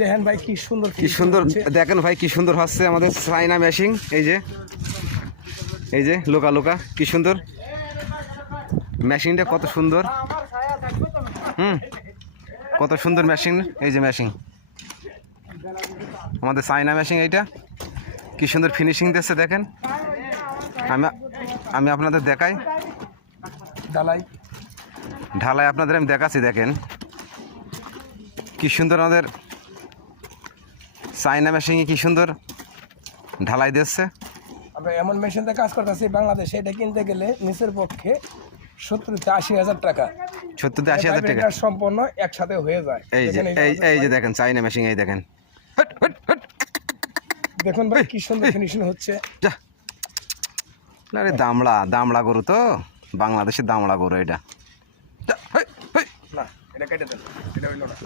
দেখেন ভাই কি সুন্দর কি সুন্দর দেখেন ভাই, কি সুন্দর হচ্ছে আমাদের চায়না মেশিন। এই যে লোকা লোকা কি সুন্দর মেশিনটা, কত সুন্দর। কত সুন্দর মেশিন। এই যে মেশিন, আমাদের চায়না মেশিন, এইটা কি সুন্দর ফিনিশিং দিচ্ছে দেখেন। আমি আপনাদের দেখাই ঢালাই আপনাদের আমি দেখাচ্ছি। দেখেন কি সুন্দর আমাদের চায়না মেশিনে কি সুন্দর ঢালাই দিচ্ছে। আমরা এমন মেশিনতে কাজ করতেছি বাংলাদেশে, এটা কিনতে গেলে নিচের পক্ষে 70,000-80,000 টাকা, 70,000-80,000 টাকা সম্পূর্ণ একসাথে হয়ে যায়। এই যে দেখেন চায়না মেশিন, এই দেখেন দেখুন ভাই কি সুন্দর ফিনিশিং হচ্ছে। আরে দামড়া গরু তো, বাংলাদেশের দামড়া গরু এটা। না, এটা কেটে দেন, এটা হইল না।